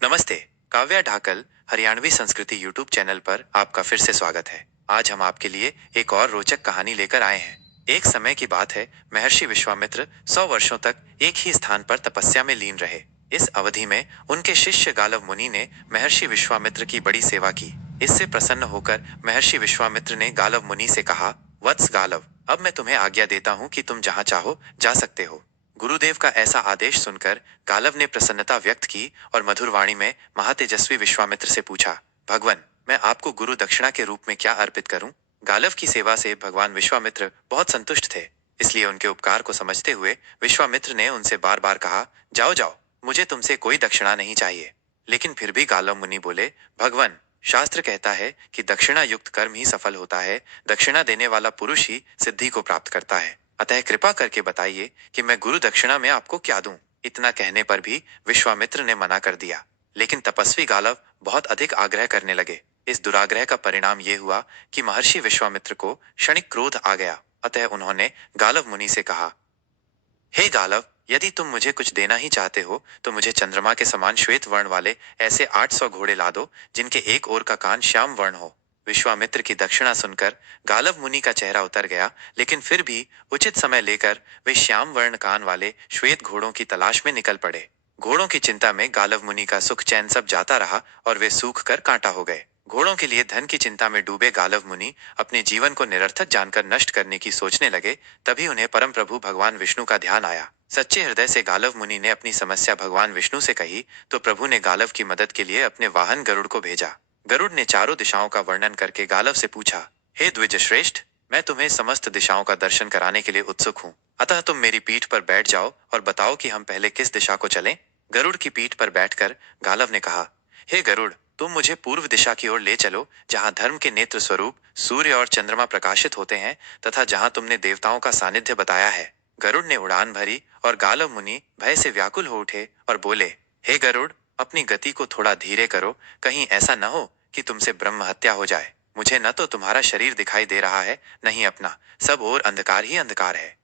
नमस्ते। काव्या ढाकल हरियाणवी संस्कृति YouTube channel पर आपका फिर से स्वागत है। आज हम आपके लिए एक और रोचक कहानी लेकर आए हैं। एक समय की बात है, महर्षि विश्वामित्र 100 वर्षों तक एक ही स्थान पर तपस्या में लीन रहे। इस अवधि में उनके शिष्य गालव मुनि ने महर्षि विश्वामित्र की बड़ी सेवा की। इससे प्रसन्न होकर महर्षि विश्वामित्र ने गालव मुनि से कहा, वत्स गालव, अब मैं तुम्हें आज्ञा देता हूँ कि तुम जहाँ चाहो जा सकते हो। गुरुदेव का ऐसा आदेश सुनकर गालव ने प्रसन्नता व्यक्त की और मधुर वाणी में महातेजस्वी विश्वामित्र से पूछा, भगवान, मैं आपको गुरु दक्षिणा के रूप में क्या अर्पित करूं? गालव की सेवा से भगवान विश्वामित्र बहुत संतुष्ट थे। इसलिए उनके उपकार को समझते हुए विश्वामित्र ने उनसे बार बार कहा, जाओ जाओ, मुझे तुमसे कोई दक्षिणा नहीं चाहिए। लेकिन फिर भी गालव मुनि बोले, भगवान, शास्त्र कहता है कि दक्षिणा युक्त कर्म ही सफल होता है। दक्षिणा देने वाला पुरुष ही सिद्धि को प्राप्त करता है। अतः कृपा करके बताइए कि मैं गुरु दक्षिणा में आपको क्या दूं? इतना कहने पर भी विश्वामित्र ने मना कर दिया। लेकिन तपस्वी गालव बहुत अधिक आग्रह करने लगे। इस दुराग्रह का परिणाम यह हुआ कि महर्षि विश्वामित्र को क्षणिक क्रोध आ गया। अतः उन्होंने गालव मुनि से कहा, हे गालव, यदि तुम मुझे कुछ देना ही चाहते हो तो मुझे चंद्रमा के समान श्वेत वर्ण वाले ऐसे 800 घोड़े ला दो जिनके एक ओर का कान श्याम वर्ण हो। विश्वामित्र की दक्षिणा सुनकर गालव मुनि का चेहरा उतर गया, लेकिन फिर भी उचित समय लेकर वे श्याम वर्ण कान वाले श्वेत घोड़ों की तलाश में निकल पड़े। घोड़ों की चिंता में गालव मुनि का सुख चैन सब जाता रहा और वे सूख कर कांटा हो गए। घोड़ों के लिए धन की चिंता में डूबे गालव मुनि अपने जीवन को निरर्थक जानकर नष्ट करने की सोचने लगे। तभी उन्हें परम प्रभु भगवान विष्णु का ध्यान आया। सच्चे हृदय से गालव मुनि ने अपनी समस्या भगवान विष्णु से कही तो प्रभु ने गालव की मदद के लिए अपने वाहन गरुड़ को भेजा। गरुड़ ने चारों दिशाओं का वर्णन करके गालव से पूछा, हे द्विज श्रेष्ठ, मैं तुम्हें समस्त दिशाओं का दर्शन कराने के लिए उत्सुक हूँ। अतः तुम मेरी पीठ पर बैठ जाओ और बताओ कि हम पहले किस दिशा को चलें। गरुड़ की पीठ पर बैठकर गालव ने कहा, हे गरुड़, तुम मुझे पूर्व दिशा की ओर ले चलो, जहां धर्म के नेत्र स्वरूप सूर्य और चंद्रमा प्रकाशित होते हैं तथा जहां तुमने देवताओं का सानिध्य बताया है। गरुड़ ने उड़ान भरी और गालव मुनि भय से व्याकुल हो उठे और बोले, हे गरुड़, अपनी गति को थोड़ा धीरे करो, कहीं ऐसा न हो कि तुमसे ब्रह्म हत्या हो जाए। मुझे न तो तुम्हारा शरीर दिखाई दे रहा है, न ही अपना, सब और अंधकार ही अंधकार है।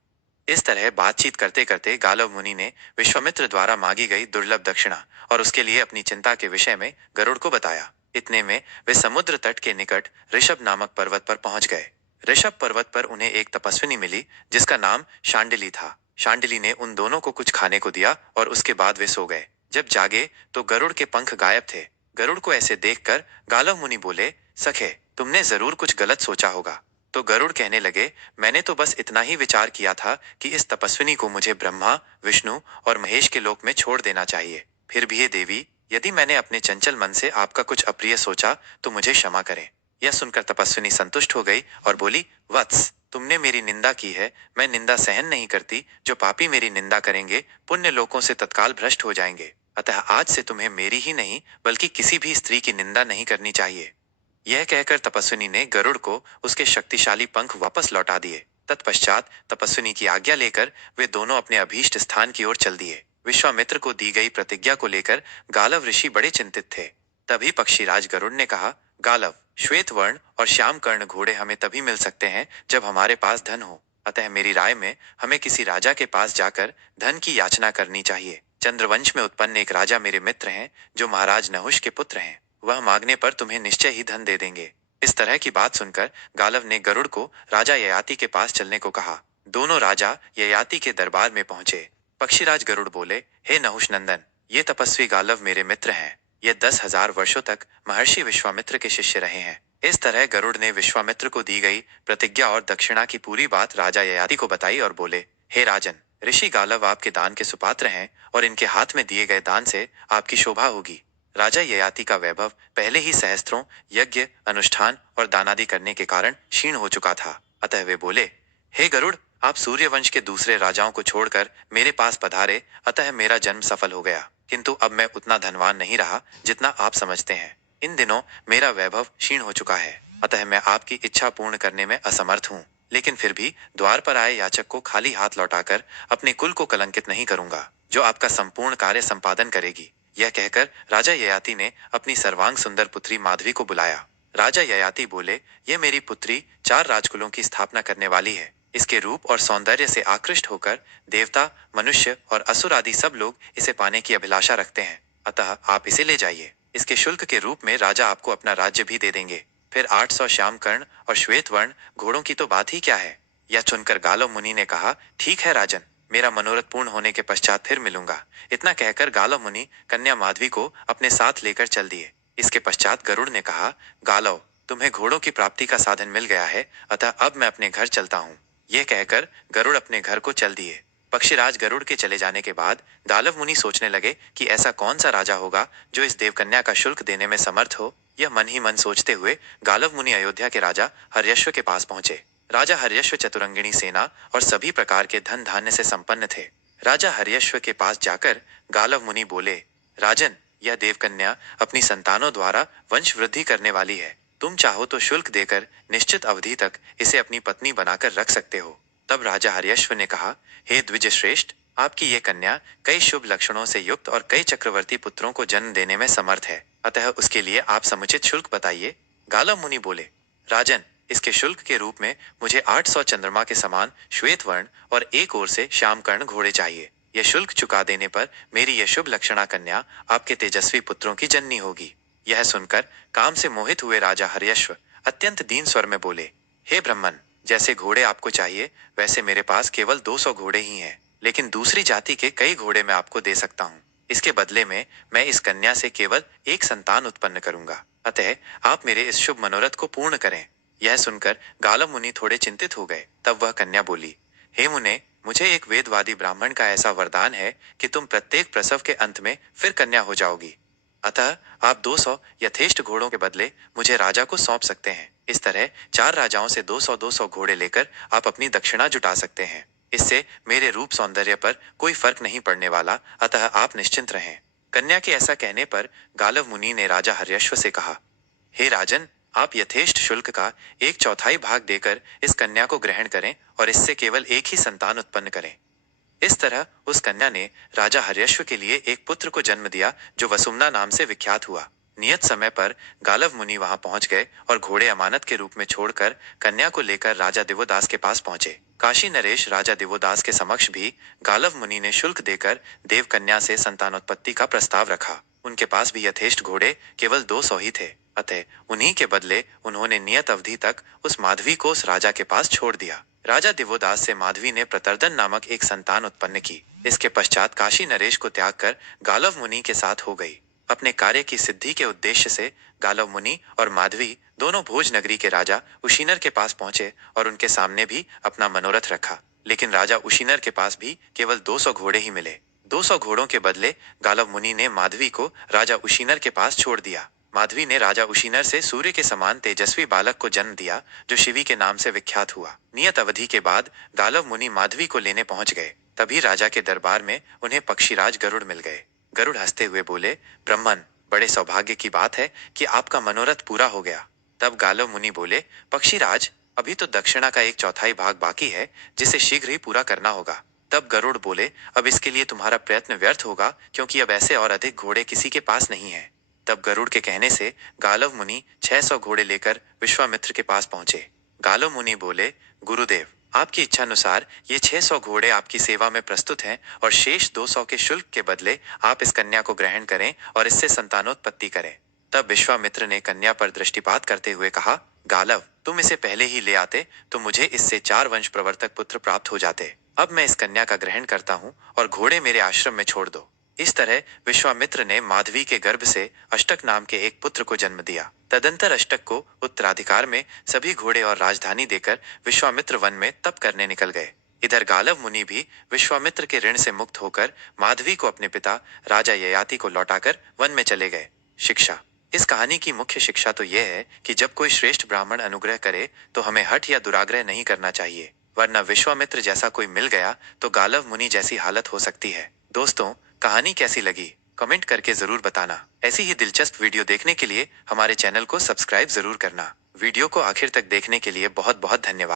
इस तरह बातचीत करते करते गालव मुनि ने विश्वामित्र द्वारा मांगी गई दुर्लभ दक्षिणा और उसके लिए अपनी चिंता के विषय में गरुड़ को बताया। इतने में वे समुद्र तट के निकट ऋषभ नामक पर्वत पर पहुंच गए। ऋषभ पर्वत पर उन्हें एक तपस्विनी मिली जिसका नाम शांडिली था। शांडिली ने उन दोनों को कुछ खाने को दिया और उसके बाद वे सो गए। जब जागे तो गरुड़ के पंख गायब थे। गरुड़ को ऐसे देखकर गालव मुनि बोले, सखे, तुमने जरूर कुछ गलत सोचा होगा। तो गरुड़ कहने लगे, मैंने तो बस इतना ही विचार किया था कि इस तपस्विनी को मुझे ब्रह्मा, विष्णु और महेश के लोक में छोड़ देना चाहिए। फिर भी हे देवी, यदि मैंने अपने चंचल मन से आपका कुछ अप्रिय सोचा तो मुझे क्षमा करें। यह सुनकर तपस्विनी संतुष्ट हो गई और बोली, वत्स, तुमने मेरी निंदा की है, मैं निंदा सहन नहीं करती। जो पापी मेरी निंदा करेंगे पुण्य लोकों से तत्काल भ्रष्ट हो जाएंगे। अतः आज से तुम्हें मेरी ही नहीं बल्कि किसी भी स्त्री की निंदा नहीं करनी चाहिए। यह कहकर तपस्विनी ने गरुड़ को उसके शक्तिशाली पंख वापस लौटा दिए। तत्पश्चात तपस्विनी की आज्ञा लेकर वे दोनों अपने अभीष्ट स्थान की ओर चल दिए। विश्वामित्र को दी गई प्रतिज्ञा को लेकर गालव ऋषि बड़े चिंतित थे। तभी पक्षीराज गरुड़ ने कहा, गालव, श्वेत वर्ण और श्याम कर्ण घोड़े हमें तभी मिल सकते हैं जब हमारे पास धन हो। अतः मेरी राय में हमें किसी राजा के पास जाकर धन की याचना करनी चाहिए। चंद्रवंश में उत्पन्न एक राजा मेरे मित्र हैं जो महाराज नहुष के पुत्र हैं। वह मांगने पर तुम्हें निश्चय ही धन दे देंगे। इस तरह की बात सुनकर गालव ने गरुड़ को राजा ययाति के पास चलने को कहा। दोनों राजा ययाति के दरबार में पहुंचे। पक्षीराज गरुड़ बोले, हे नहुष नंदन, ये तपस्वी गालव मेरे मित्र हैं। ये 10,000 वर्षों तक महर्षि विश्वामित्र के शिष्य रहे हैं। इस तरह गरुड़ ने विश्वामित्र को दी गई प्रतिज्ञा और दक्षिणा की पूरी बात राजा ययाति को बताई और बोले, हे राजन, ऋषि गालव आपके दान के सुपात्र हैं और इनके हाथ में दिए गए दान से आपकी शोभा होगी। राजा ययाति का वैभव पहले ही सहस्त्रों यज्ञ, अनुष्ठान और दानादि करने के कारण क्षीण हो चुका था। अतः वे बोले, हे गरुड़, आप सूर्यवंश के दूसरे राजाओं को छोड़कर मेरे पास पधारे, अतः मेरा जन्म सफल हो गया। किंतु अब मैं उतना धनवान नहीं रहा जितना आप समझते हैं। इन दिनों मेरा वैभव क्षीण हो चुका है, अतः मैं आपकी इच्छा पूर्ण करने में असमर्थ हूँ। लेकिन फिर भी द्वार पर आए याचक को खाली हाथ लौटाकर अपने कुल को कलंकित नहीं करूंगा, जो आपका संपूर्ण कार्य संपादन करेगी। यह कहकर राजा ययाति ने अपनी सर्वांग सुंदर पुत्री माधवी को बुलाया। राजा ययाति बोले, ये मेरी पुत्री 4 राजकुलों की स्थापना करने वाली है। इसके रूप और सौंदर्य से आकृष्ट होकर देवता, मनुष्य और असुर आदि सब लोग इसे पाने की अभिलाषा रखते हैं। अतः आप इसे ले जाइए। इसके शुल्क के रूप में राजा आपको अपना राज्य भी दे देंगे। फिर 800 श्याम कर्ण और श्वेत वर्ण घोड़ों की तो बात ही क्या है। यह सुनकर गालव मुनि ने कहा, ठीक है राजन, मेरा मनोरथ पूर्ण होने के पश्चात फिर मिलूंगा। इतना कहकर गालव मुनि कन्या माधवी को अपने साथ लेकर चल दिए। इसके पश्चात गरुड़ ने कहा, गालव, तुम्हें घोड़ों की प्राप्ति का साधन मिल गया है, अतः अब मैं अपने घर चलता हूँ। यह कहकर गरुड़ अपने घर को चल दिए। पक्षीराज गरुड़ के चले जाने के बाद गालव मुनि सोचने लगे कि ऐसा कौन सा राजा होगा जो इस देवकन्या का शुल्क देने में समर्थ हो। यह मन ही मन सोचते हुए गालव मुनि अयोध्या के राजा हर्यश्व के पास पहुंचे। राजा हर्यश्व चतुरंगिणी सेना और सभी प्रकार के धन धान्य से संपन्न थे। राजा हर्यश्व के पास जाकर गालव मुनि बोले, राजन, यह देवकन्या अपनी संतानों द्वारा वंश वृद्धि करने वाली है। तुम चाहो तो शुल्क देकर निश्चित अवधि तक इसे अपनी पत्नी बनाकर रख सकते हो। तब राजा हर्यश्व ने कहा, हे द्विज श्रेष्ठ, आपकी ये कन्या कई शुभ लक्षणों से युक्त और कई चक्रवर्ती पुत्रों को जन्म देने में समर्थ है, अतः उसके लिए आप समुचित शुल्क बताइए। गालव मुनि बोले, राजन, इसके शुल्क के रूप में मुझे 800 चंद्रमा के समान श्वेत वर्ण और एक ओर से श्याम कर्ण घोड़े चाहिए। यह शुल्क चुका देने पर मेरी यह शुभ लक्षणा कन्या आपके तेजस्वी पुत्रों की जननी होगी। यह सुनकर काम से मोहित हुए राजा हर्यश्व अत्यंत दीन स्वर में बोले, हे ब्रह्मन, जैसे घोड़े आपको चाहिए वैसे मेरे पास केवल 200 घोड़े ही हैं, लेकिन दूसरी जाति के कई घोड़े मैं आपको दे सकता हूँ। इसके बदले में मैं इस कन्या से केवल एक संतान उत्पन्न करूंगा, अतः आप मेरे इस शुभ मनोरथ को पूर्ण करें। यह सुनकर गालव मुनि थोड़े चिंतित हो गए। तब वह कन्या बोली, हे मुने, मुझे एक वेदवादी ब्राह्मण का ऐसा वरदान है कि तुम प्रत्येक प्रसव के अंत में फिर कन्या हो जाओगी। अतः आप 200 यथेष्ट घोड़ों के बदले मुझे राजा को सौंप सकते हैं। इस तरह 4 राजाओं से 200-200 घोड़े लेकर आप अपनी दक्षिणा जुटा सकते हैं। इससे मेरे रूप सौंदर्य पर कोई फर्क नहीं पड़ने वाला, अतः आप निश्चिंत रहें। कन्या के ऐसा कहने पर गालव मुनि ने राजा हर्यश्व से कहा, हे राजन, आप यथेष्ट शुल्क का 1/4 भाग देकर इस कन्या को ग्रहण करें और इससे केवल एक ही संतान उत्पन्न करें। इस तरह उस कन्या ने राजा हर्यश्व के लिए एक पुत्र को जन्म दिया जो वसुमना नाम से विख्यात हुआ। नियत समय पर गालव मुनि वहां पहुंच गए और घोड़े अमानत के रूप में छोड़कर कन्या को लेकर राजा दिवोदास के पास पहुंचे। काशी नरेश राजा दिवोदास के समक्ष भी गालव मुनि ने शुल्क देकर देवकन्या से संतानोत्पत्ति का प्रस्ताव रखा। उनके पास भी यथेष्ट घोड़े केवल 200 ही थे, अतः उन्हीं के बदले उन्होंने नियत अवधि तक उस माधवी को उस राजा के पास छोड़ दिया। राजा दिवोदास से माधवी ने प्रतर्दन नामक एक संतान उत्पन्न की। इसके पश्चात काशी नरेश को त्याग कर गालव मुनि के साथ हो गई। अपने कार्य की सिद्धि के उद्देश्य से गालव मुनि और माधवी दोनों भोज नगरी के राजा उशीनर के पास पहुंचे और उनके सामने भी अपना मनोरथ रखा। लेकिन राजा उशीनर के पास भी केवल 200 घोड़े ही मिले। 200 घोड़ों के बदले गालव मुनि ने माधवी को राजा उशीनर के पास छोड़ दिया। माधवी ने राजा उशीनर से सूर्य के समान तेजस्वी बालक को जन्म दिया जो शिवी के नाम से विख्यात हुआ। नियत अवधि के बाद गालव मुनि माधवी को लेने पहुंच गए। तभी राजा के दरबार में उन्हें पक्षीराज गरुड़ मिल गए। गरुड़ हंसते हुए बोले, ब्रह्मन, बड़े सौभाग्य की बात है कि आपका मनोरथ पूरा हो गया। तब गालव मुनि बोले, पक्षीराज, अभी तो दक्षिणा का 1/4 भाग बाकी है जिसे शीघ्र ही पूरा करना होगा। तब गरुड़ बोले, अब इसके लिए तुम्हारा प्रयत्न व्यर्थ होगा क्योंकि अब ऐसे और अधिक घोड़े किसी के पास नहीं है। तब गरुड़ के कहने से गालव मुनि 600 घोड़े लेकर विश्वामित्र के पास पहुंचे। गालव मुनि बोले, गुरुदेव, आपकी इच्छा अनुसार ये 600 घोड़े आपकी सेवा में प्रस्तुत हैं और शेष 200 के शुल्क के बदले आप इस कन्या को ग्रहण करें और इससे संतानोत्पत्ति करें। तब विश्वामित्र ने कन्या पर दृष्टिपात करते हुए कहा, गालव, तुम इसे पहले ही ले आते तो मुझे इससे 4 वंश प्रवर्तक पुत्र प्राप्त हो जाते। अब मैं इस कन्या का ग्रहण करता हूँ और घोड़े मेरे आश्रम में छोड़ दो। इस तरह विश्वामित्र ने माधवी के गर्भ से अष्टक नाम के एक पुत्र को जन्म दिया। तदंतर अष्टक को उत्तराधिकार में सभी घोड़े और राजधानी देकर विश्वामित्र वन में तप करने निकल गए। इधर गालव मुनि भी विश्वामित्र के ऋण से मुक्त होकर माधवी को अपने पिता राजा ययाति को लौटाकर वन में चले गए। शिक्षा। इस कहानी की मुख्य शिक्षा तो यह है कि जब कोई श्रेष्ठ ब्राह्मण अनुग्रह करे तो हमें हठ या दुराग्रह नहीं करना चाहिए, वरना विश्वामित्र जैसा कोई मिल गया तो गालव मुनि जैसी हालत हो सकती है। दोस्तों, कहानी कैसी लगी कमेंट करके जरूर बताना। ऐसी ही दिलचस्प वीडियो देखने के लिए हमारे चैनल को सब्सक्राइब जरूर करना। वीडियो को आखिर तक देखने के लिए बहुत बहुत धन्यवाद।